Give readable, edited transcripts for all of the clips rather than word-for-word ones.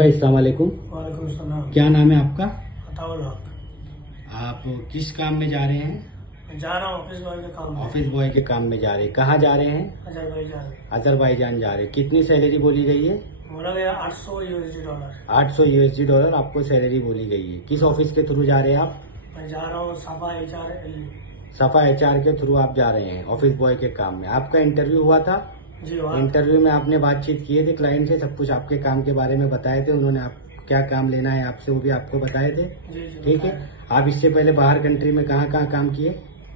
भाई, अस्सलाम वालेकुम। वालेकुम सलाम। क्या नाम है आपका? अताउल हक। आप किस काम में जा रहे हैं? मैं जा रहा हूँ ऑफिस बॉय के काम पे। ऑफिस बॉय के काम में जा रहे हैं। कहाँ जा रहे हैं? अजरबैजान। अजरबैजान जा रहे हैं। कितनी सैलरी बोली गई है? बोला गया $800। 800 USD डॉलर आपको सैलरी बोली गई है। किस ऑफिस के थ्रू जा रहे हैं आप? मैं जा रहा हूँ सफा HR। सफा HR के थ्रू आप जा रहे हैं ऑफिस बॉय के काम में। आपका इंटरव्यू हुआ था? जी वहाँ। इंटरव्यू में आपने बातचीत किए थे क्लाइंट से, सब कुछ आपके काम के बारे में बताए थे उन्होंने? आप क्या काम लेना है आपसे वो भी आपको बताए थे? जी जी। ठीक है। आप इससे पहले बाहर कंट्री में कहाँ कहाँ काम किए?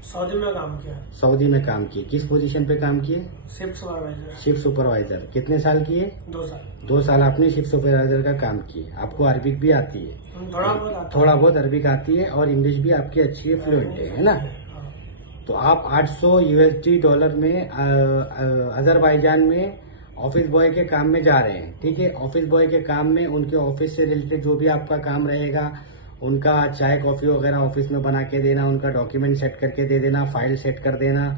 सऊदी में काम किया। सऊदी में काम किए। किस पोजीशन पे काम किए? Shift supervisor. Shift supervisor. कितने साल किए? 2 साल। 2 साल आपने शिफ्ट सुपरवाइजर का काम किए। आपको अरबिक भी आती है? थोड़ा बहुत आता है। थोड़ा बहुत अरबिक आती है और इंग्लिश भी आपकी अच्छी है, फ्लुएंट है ना? हाँ। तो आप 800 USD डॉलर में अजरबैजान में ऑफिस बॉय के काम में जा रहे हैं। ठीक है। ऑफिस बॉय के काम में उनके ऑफिस से रिलेटेड जो भी आपका काम रहेगा, उनका चाय कॉफी वगैरह ऑफिस में बना के देना, उनका डॉक्यूमेंट सेट करके दे देना, फाइल सेट कर देना,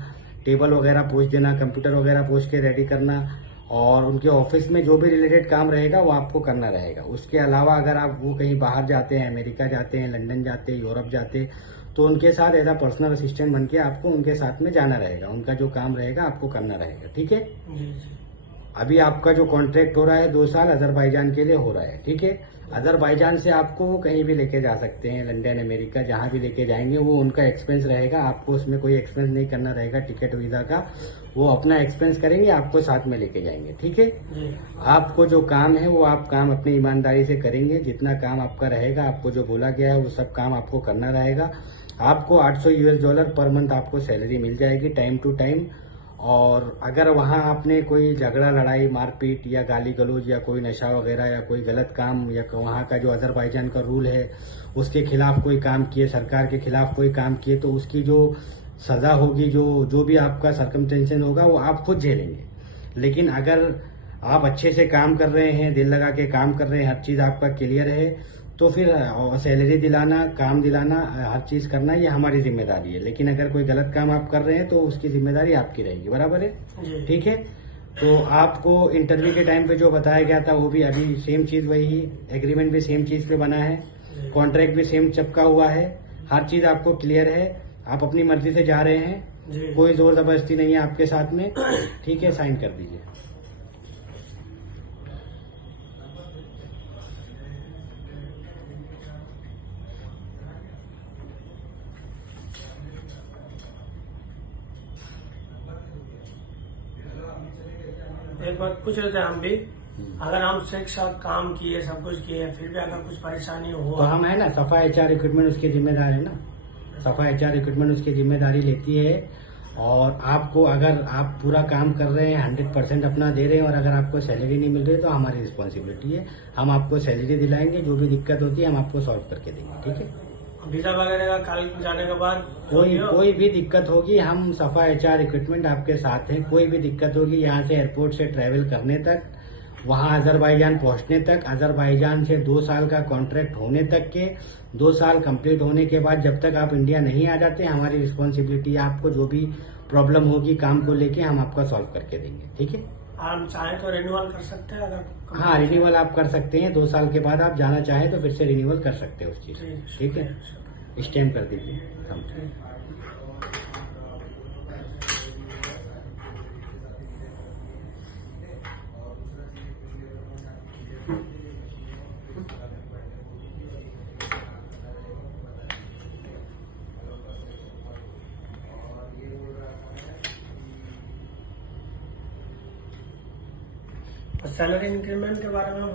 टेबल वगैरह पोंछ देना, कंप्यूटर वगैरह पोंछ के रेडी करना, और उनके ऑफिस में जो भी रिलेटेड काम रहेगा वो आपको करना रहेगा। उसके अलावा अगर आप वो कहीं बाहर जाते हैं, अमेरिका जाते हैं, लंदन जाते हैं, यूरोप जाते हैं, तो उनके साथ एज अ पर्सनल असिस्टेंट बन के आपको उनके साथ में जाना रहेगा। उनका जो काम रहेगा आपको करना रहेगा। ठीक है। जी जी। अभी आपका जो कॉन्ट्रैक्ट हो रहा है 2 साल अजरबैजान के लिए हो रहा है। ठीक है। अजरबैजान से आपको वो कहीं भी लेके जा सकते हैं, लंदन, अमेरिका, जहां भी लेके जाएंगे वो उनका एक्सपेंस रहेगा। आपको उसमें कोई एक्सपेंस नहीं करना रहेगा टिकट वीजा का। वो अपना एक्सपेंस करेंगे, आपको साथ में लेके जाएंगे। ठीक है। जी। आपको जो काम है वो आप काम अपनी ईमानदारी से करेंगे। जितना काम आपका रहेगा, आपको जो बोला गया है वो सब काम आपको करना रहेगा। आपको 800 US डॉलर पर मंथ आपको सैलरी मिल जाएगी टाइम टू टाइम। और अगर वहां आपने कोई झगड़ा, लड़ाई, मारपीट या गाली गलौज या कोई नशा वगैरह या कोई गलत काम या वहां का जो अजरबैजान का रूल है उसके खिलाफ कोई काम किए, सरकार के खिलाफ कोई काम किए, तो उसकी जो सजा होगी, जो भी आपका सर्कमस्टेंसेस होगा वो आप खुद झेलेंगे। लेकिन अगर आप अच्छे से काम कर रहे हैं, दिल लगा के काम कर रहे हैं, हर चीज आपका क्लियर है, तो फिर सैलरी दिलाना, काम दिलाना, हर चीज करना ये हमारी जिम्मेदारी है। लेकिन अगर कोई गलत काम आप कर रहे हैं तो उसकी जिम्मेदारी आपकी रहेगी। बराबर है? ठीक है। तो आपको इंटरव्यू के टाइम पे जो बताया गया था वो भी अभी सेम चीज वही है। एग्रीमेंट भी सेम चीज पे बना है, कॉन्ट्रैक्ट भी सेम चिपका हुआ है, हर चीज आपको क्लियर है। आप अपनी मर्जी से जा रहे हैं, कोई जोर जबरदस्ती नहीं है आपके साथ में। ठीक है। साइन कर दीजिए। एक बात पूछ रहे थे हम भी, अगर हम एक साथ काम किए, सब कुछ किए, फिर भी अगर कुछ परेशानी तो हुआ हम है ना, सफा HR रिक्रूटमेंट उसकी जिम्मेदार है ना। सफा HR रिक्रूटमेंट उसकी जिम्मेदारी लेती है। और आपको अगर आप पूरा काम कर रहे हैं, 100% अपना दे रहे हैं, और अगर आपको सैलरी नहीं मिल रही तो हमारी रिस्पॉन्सिबिलिटी है। हम आपको सैलरी दिलाएंगे, जो भी दिक्कत होती है हम आपको सॉल्व करके देंगे। ठीक है। वीजा वगैरह का कल जाने के बाद कोई भी दिक्कत होगी, हम सफा HR रिक्रूटमेंट आपके साथ हैं। कोई भी दिक्कत होगी यहाँ से एयरपोर्ट से ट्रैवल करने तक, वहां अजरबैजान पहुंचने तक, अजरबैजान से 2 साल का कॉन्ट्रैक्ट होने तक के, 2 साल कंप्लीट होने के बाद जब तक आप इंडिया नहीं आ जाते, हमारी रिस्पॉन्सिबिलिटी है। आपको जो भी प्रॉब्लम होगी काम को लेके हम आपका सॉल्व करके देंगे। ठीक है। हम चाहें तो रिन्यूअल कर सकते हैं अगर। हाँ, रिन्यूअल आप कर सकते हैं। 2 साल के बाद आप जाना चाहें तो फिर से रिन्यूअल कर सकते हैं उस चीज। ठीक है। स्टैम्प कर दीजिए। सैलरी इंक्रीमेंट के बारे में